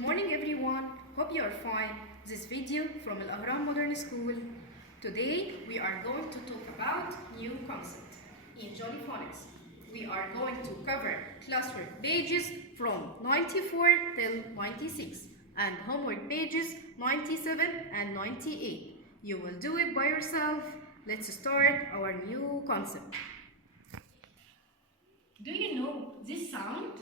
Good morning everyone, hope you are fine. This video from Alahram Modern School. Today we are going to talk about new concept in Jolly Phonics. We are going to cover classwork pages from 94 till 96 and homework pages 97 and 98. You will do it by yourself. Let's start our new concept. Do you know this sound?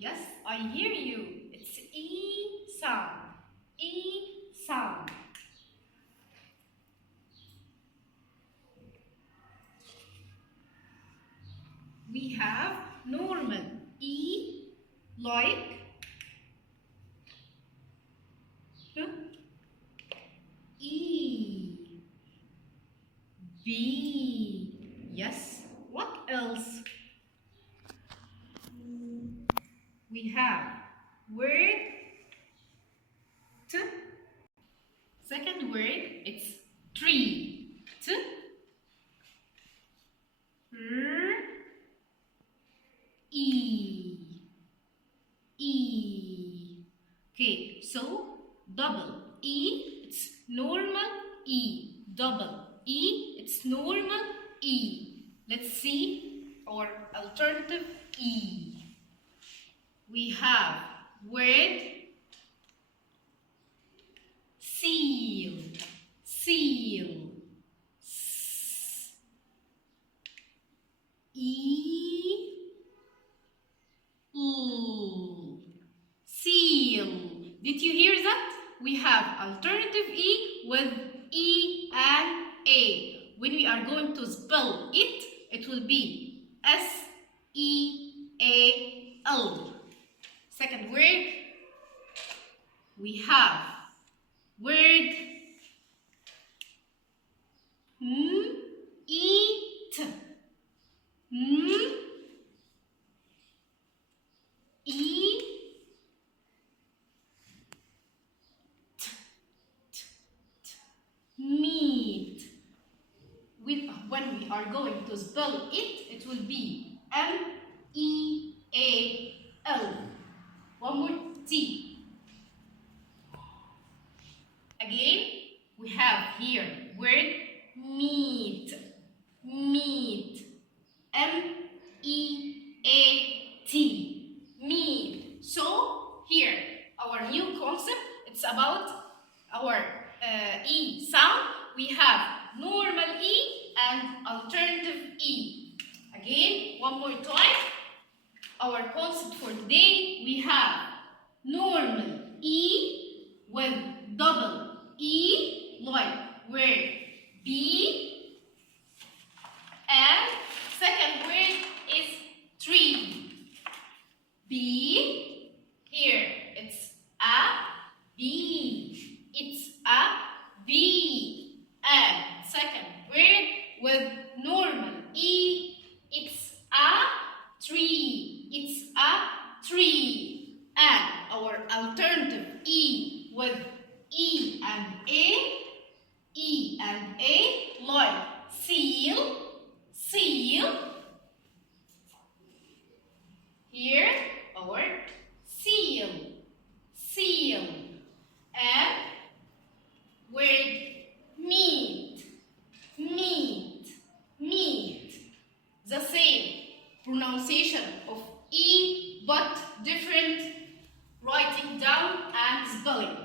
Yes, I hear you. It's E sound. E sound. We have normal E like E. B. Yes. What else? We have word T. Second word, it's tree. T. R. E. E. Okay, so double E, it's normal E. Double E, it's normal E. Let's see our alternative E. We have word seal. Seal. S. E. L. Seal. Did you hear that? We have alternative E with E and A. When we are going to spell it, it will be S-E-A-L. Second word, we have word eat. Meat. When we are going to spell it, it will be M-E-A-L. One more T. Again, we have here word meat. Meat. M-E-A-T. Meat. So here, our new concept, it's about our E sound. We have normal E and alternative E. Again, one more time. Our concept for today, we have normal E with double E, like word B, and second word is tree. B, here it's a B. It's a B. And second word with normal E, it's a tree. It's a tree. And our alternative E with E and A, like seal, seal. Here, our seal, seal. And word meat, meat, meat. The same pronunciation of E but different writing down and spelling.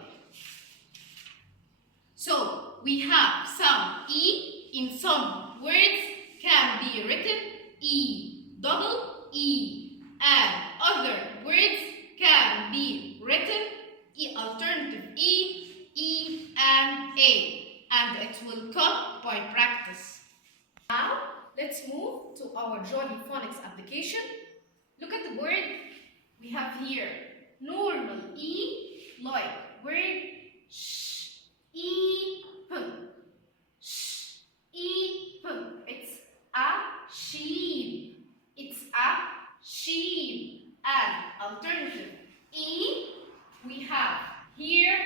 So we have some E in some words can be written E, double E, and other words can be written E, alternative E, E and A, and it will come by practice. Now let's move to our Jolly Phonics application. Look at the word we have here. Normal E, like word sh, E, p. Sh, E, p. It's a sheep. It's a sheep. And alternative E, we have here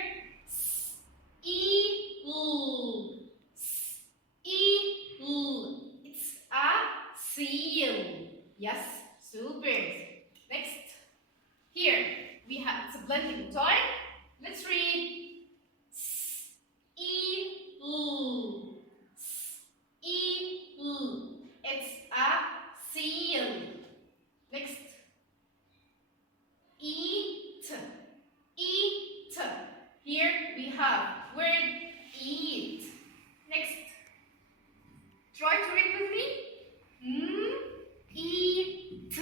s, E, l. S, E, l. It's a seal. Yes, super. Next, here we have it's a blending time. Let's read s, e, l, s, e, l. It's a seal. Next, eat, eat. Here we have word eat. Next, try to read with me. Eat.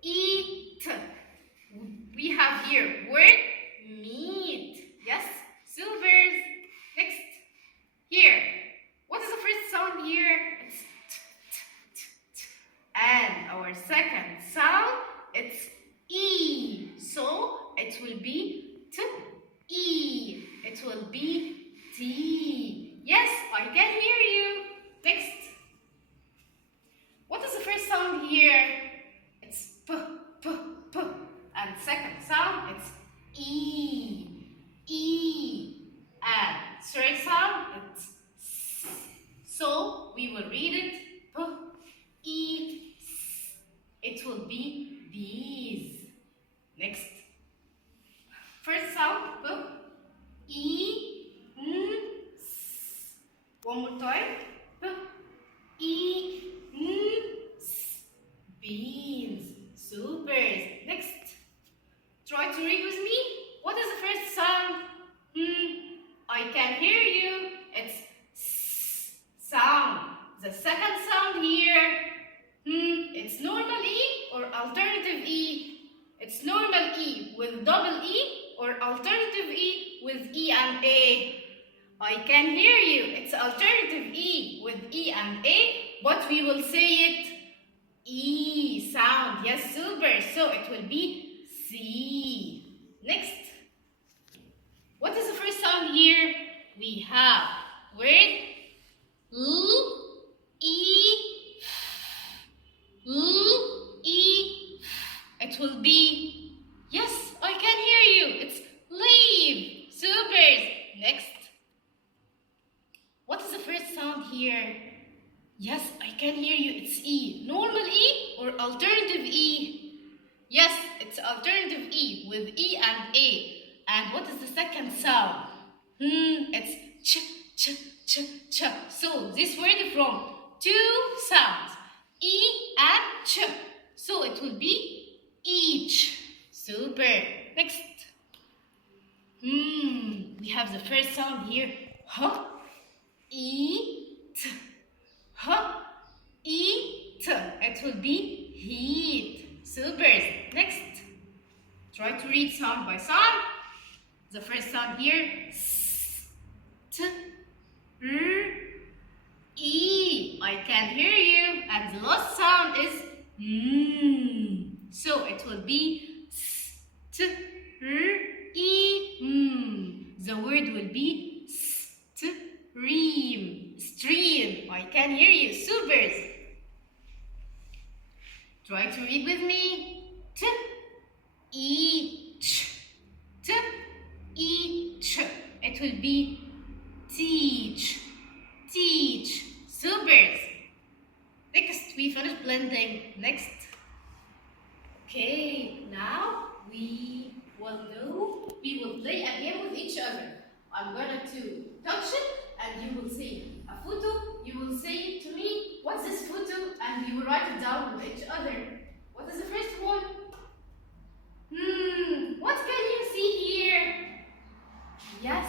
Eat. We have here word meat. Yes, silvers. Next, here. What is the first sound here? It's t, t, t, t. And our second sound, it's e. So it will be t, e. It will be t. Yes, I can hear you. Next. What is the first sound here? It's p, p, p. And second sound, it's e, e. And third sound, it's s. So we will read it p, e, s. It will be bees. Next. First sound, p, e, n, s. One more time. P, e, n, s. Beans. Supers. Next. Try to read with me. What is the first sound? I can hear you. It's s sound. The second sound here. It's normal E or alternative E? It's normal E with double E or alternative E with E and A? I can hear you. It's alternative E with E and A, but we will say it E sound. Yes, super. So it will be C. Next. What is the first sound here? We have word L, E, L, E. It will be, yes, I can hear you. It's leave. Super. Next. What is the first sound here? Yes, I can hear you. It's E. Normal E or alternative E? Yes, it's alternative E with E and A. And what is the second sound? It's ch, ch, ch, ch. So this word is from two sounds, E and ch. So it will be each. Super. Next. We have the first sound here. Huh? Eat. Huh? Eat. It will be heat. Super. Next. Try to read sound by sound. The first sound here. S, t, r, e. I can hear you. And the last sound is So it will be s, t, r, e, The word will be stream. Stream. I can hear you. Super. Try to read with me. T, each. T, each. It will be teach. Teach. Super. Next, we finish blending. Next. Okay, now we will play a game with each other. I'm going to touch it and you will see a photo. You will say to me, what's this photo? And we will write it down with each other. What is the first one? What can you see here? Yes,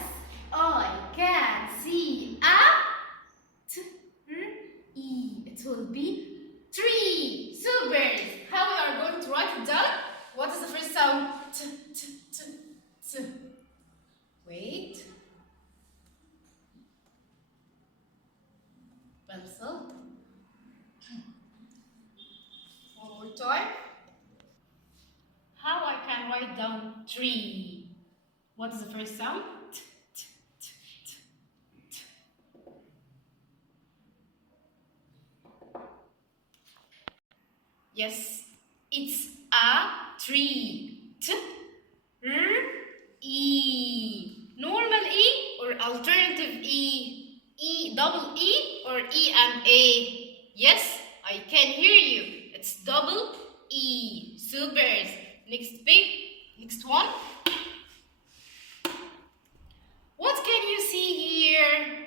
I can see a T-R-E. It will be tree. Super. How we are going to write it down? What is the first sound? T, t, t, t. Wait. Pencil. One more time. How I can write down tree? What is the first sound? T, t, t, t, t. Yes, it's a tree. T, r, e. Normal E or alternative E? E, double E or E and A? Yes, I I can hear you. It's double E. Super. Next one. What can you see here?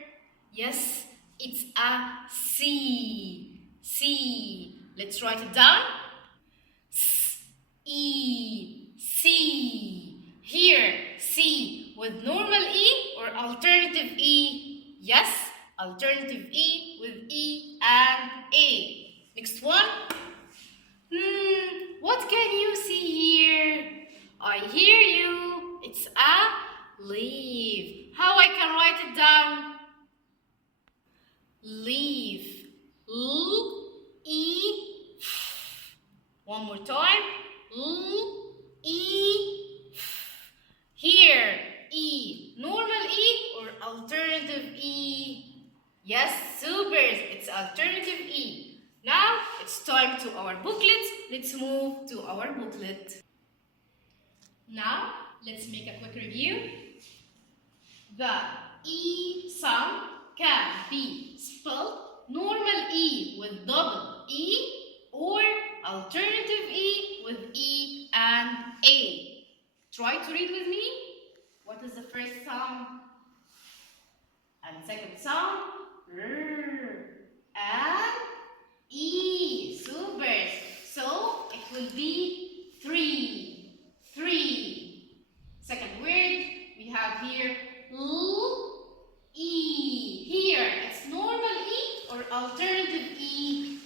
Yes, it's a C. C. Let's write it down. E. C. Here, C with normal E or alternative E? Yes, alternative E with E and A. Next one. What can you see here? I hear you. It's a leaf. How I can write it down? Leaf. L-E. One more time. L-E. Here, E. Normal E or alternative E? Yes, super. It's alternative E. Now, it's time to our booklet. Let's move to our booklet. Now, let's make a quick review. The E sound can be spelled normal E with double E or alternative E with E and A. Try to read with me. What is the first sound? And second sound? R and E. Super. So it will be 3. 3. Second word we have here L E. Here it's normal E or alternative E.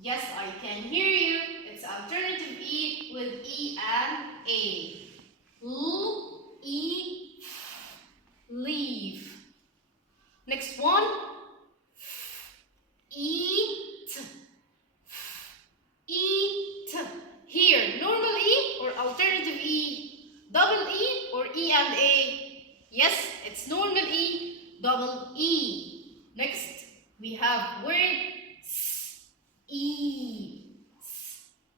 Yes, I can hear you. It's alternative E with E and A. L E. Leaf. Next one. Eat. Eat. Here, normal E or alternative E? Double E or E and A? Yes, it's normal E, double E. Next, we have word E.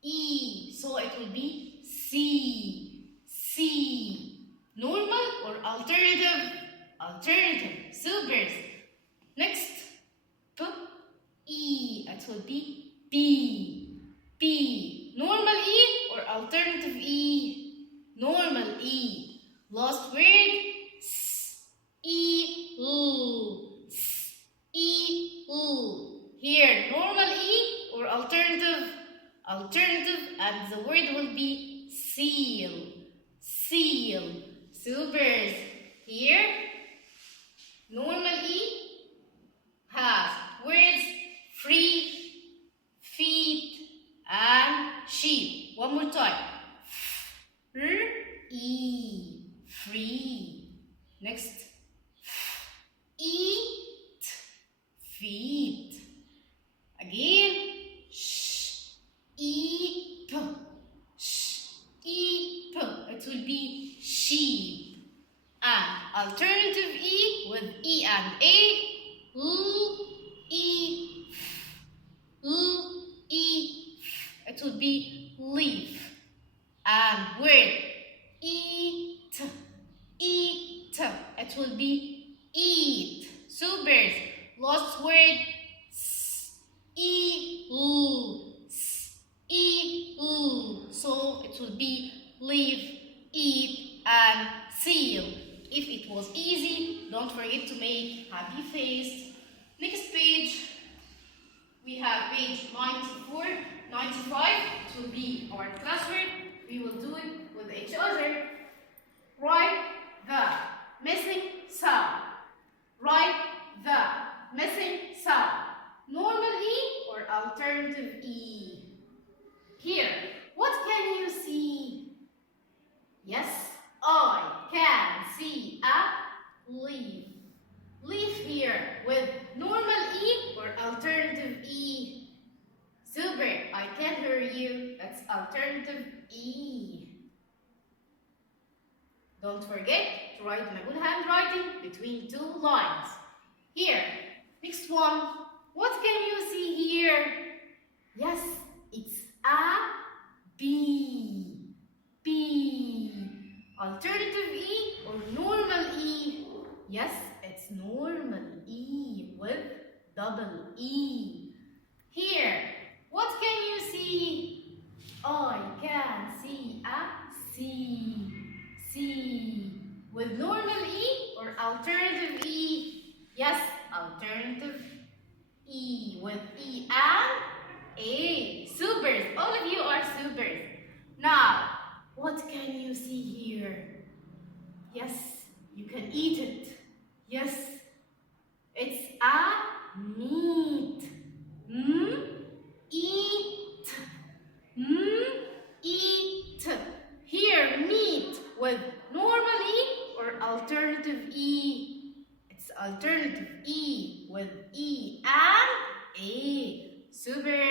E. So it will be C. C. Normal or alternative? Alternative. Super. Next, P. E. It will be P. P. Normal E or alternative E? Normal E. Last word S. E. L. S. E. L. Here, normal E or alternative? Alternative, and the word will be seal. Seal. Super. Here, normal E has words free, feet, and sheep. One more time. E. Free. Next. Eat. Feet. Again. Eep. Eep. It will be sheep. And alternative E with E and A. E. It will be leaf. And word eat. Eat. It will be eat. Super. Last word so it will be leaf, eat, and seal. If it was easy, don't forget to make happy face. Next page, we have page 94, 95. It will be our classwork. We will do it with each other. Write the missing sound. Write the missing sound. Normal E or alternative E? Here, what can you see? Yes, I can see a leaf. Leaf here with normal E or alternative E? Super, I can hear you. That's alternative E. Don't forget to write in a good handwriting between two lines. Here, next one. What can you see here? Yes, it's a bee. Bee. Alternative E or normal E? Yes, it's normal E with double E. Here, C. With normal E or alternative E? Yes, alternative E. With E and A. Supers. All of you are supers. Now, what can you see here? Yes, you can eat it. Yes, it's a meat. Eat. Eat. Here, meat with normal E or alternative E? It's alternative E with E and A. Super.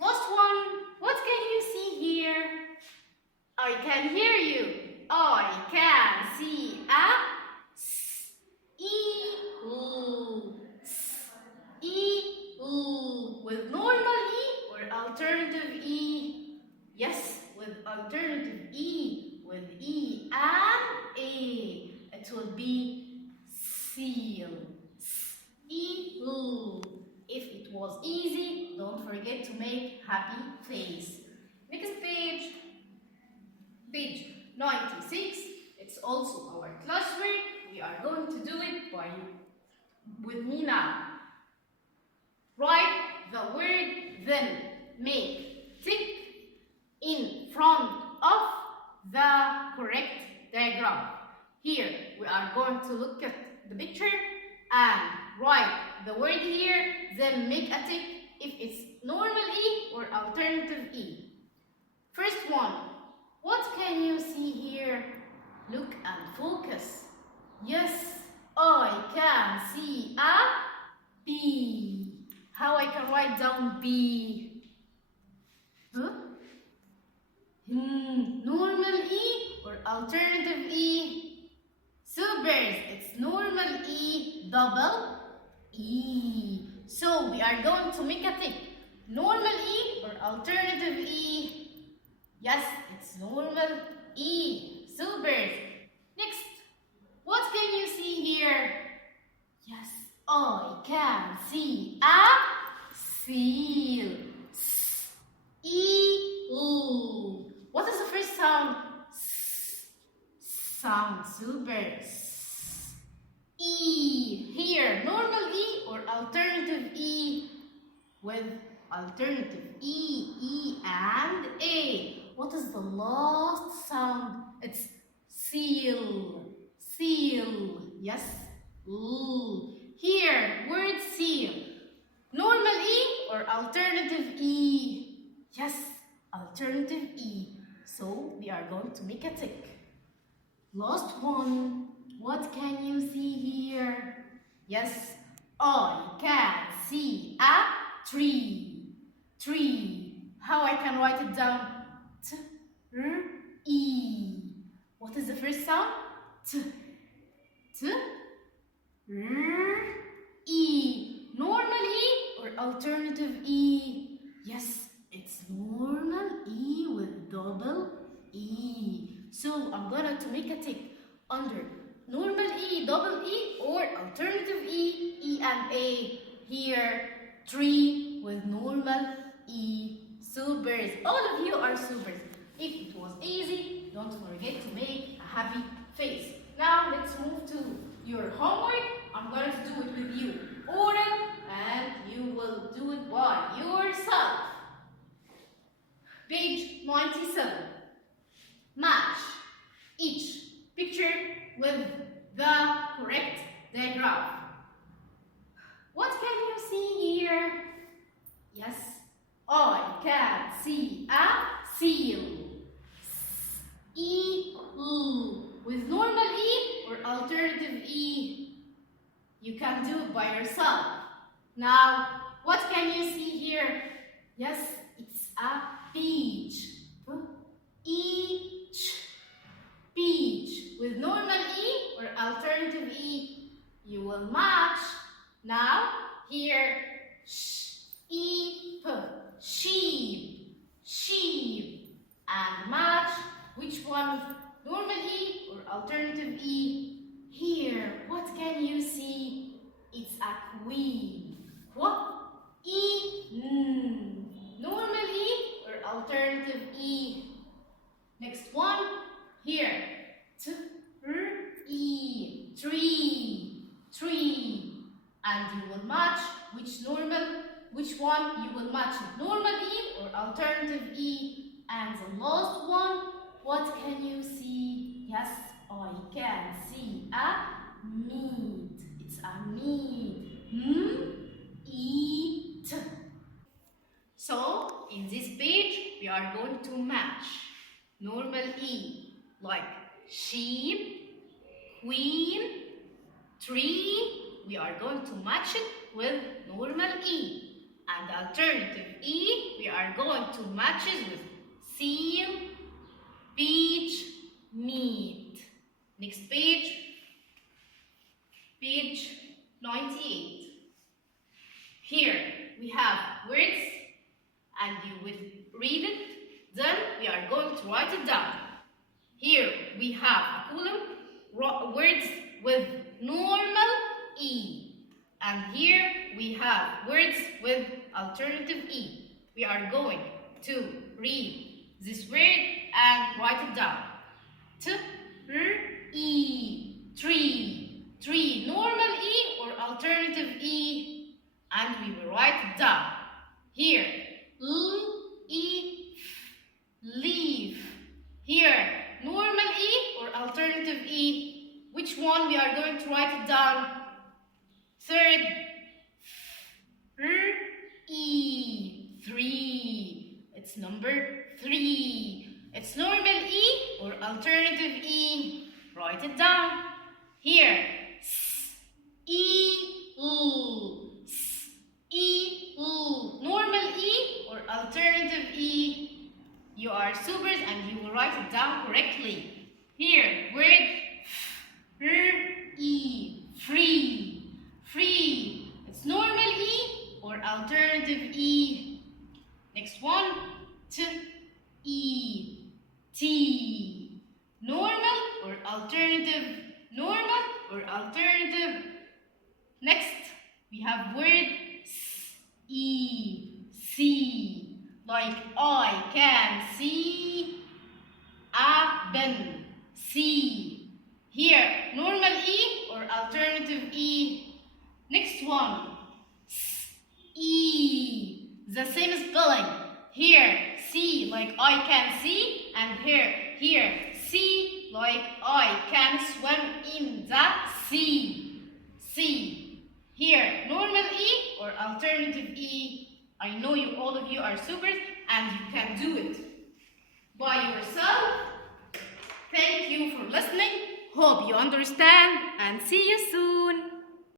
Last one. What can you see here? I can hear you. I can see a S. E. Ooh. S. E. Ooh. With normal E or alternative E? Yes, with alternative E. With E and A. It will be seal. E. Ooh. If it was easy, don't forget to make happy face. Next page. Page 96. It's also our classwork. We are going to do it with me now. Write the word then. Make tick in front of the correct diagram. Here we are going to look at the picture and write the word here, then make a tick if it's normal E or alternative E. First one, what can you see here? Look and focus. Yes, I can see a bee. How I can write down bee? Huh? Normal E or alternative E? Supers, it's normal E, double E. So we are going to make a tick. Normal E or alternative E? Yes, it's normal E. Supers. Next, what can you see here? Yes, I can see a seal. S. E. Ooh. What is the first sound? S. Sound. Super. S. E. Here, normal E or alternative E? With alternative E, E and A. What is the last sound? It's seal. Seal. Yes. Ooh. Here, word seal. Normal E or alternative E? Yes, alternative E. So we are going to make a tick. Last one. What can you see here? Yes, I can see a tree. Tree. How I can write it down? T, R, E. What is the first sound? T, T, R, E. Normal E or alternative E? Yes, it's normal E with double E. So I'm going to make a tick under normal E, double E, or alternative E, E and A. Here, tree with normal E. Supers. All of you are supers. If it was easy, don't forget to make a happy face. Now let's move to your homework. I'm going to do it with you oral and you will do it by yourself. Page 97. Match each picture with the correct diagram. What can you see here? Yes, I can see a seal. E, U. With normal E or alternative E? You can do it by yourself. Now, what can you see here? Yes, it's a peach. Each. Peach. With normal E or alternative E? You will match. Now, here, sh, e, p. Sheep. Sheep. And match. Which one? Normal E or alternative E? Here, what can you see? It's a queen. What? E. Normal E or alternative E? Next one, Here, T-R-E, tree, tree. And you will match which one you will match it, normal E or alternative E. And the last one, what can you see? Yes, I can see a meat. It's a meat. Eat. So, in this page, we are going to match normal E, like sheep, queen, tree. We are going to match it with normal E. And alternative E, we are going to match it with seal, beach, meat. Next page, page 98. Here we have words and you will read it. Then we are going to write it down. Here we have a column, words with normal E. And here we have words with alternative E. We are going to read this word and write it down. T-R-E, tree, tree, normal E or alternative E, and we will write it down. Here, L-E-F, leaf. Here, normal E or alternative E. Which one we are going to write it down? Third, E, three. It's number 3. It's normal E or alternative E. Write it down. Here, E-L, E-L. Normal E or alternative E. You are supers and you will write it down correctly. Here, word E, free, free. It's normal E or alternative E. Next one, T-E, tea. Normal or alternative, normal or alternative. Next, we have word E, see. Like I can see a pen, see. Here, normal E or alternative E. Next one, E, the same spelling. Here, see, like I can see, and here, see, like I can swim in the sea. See. Here, normal E or alternative E. I know you, all of you are supers, and you can do it by yourself. Thank you for listening. Hope you understand, and see you soon.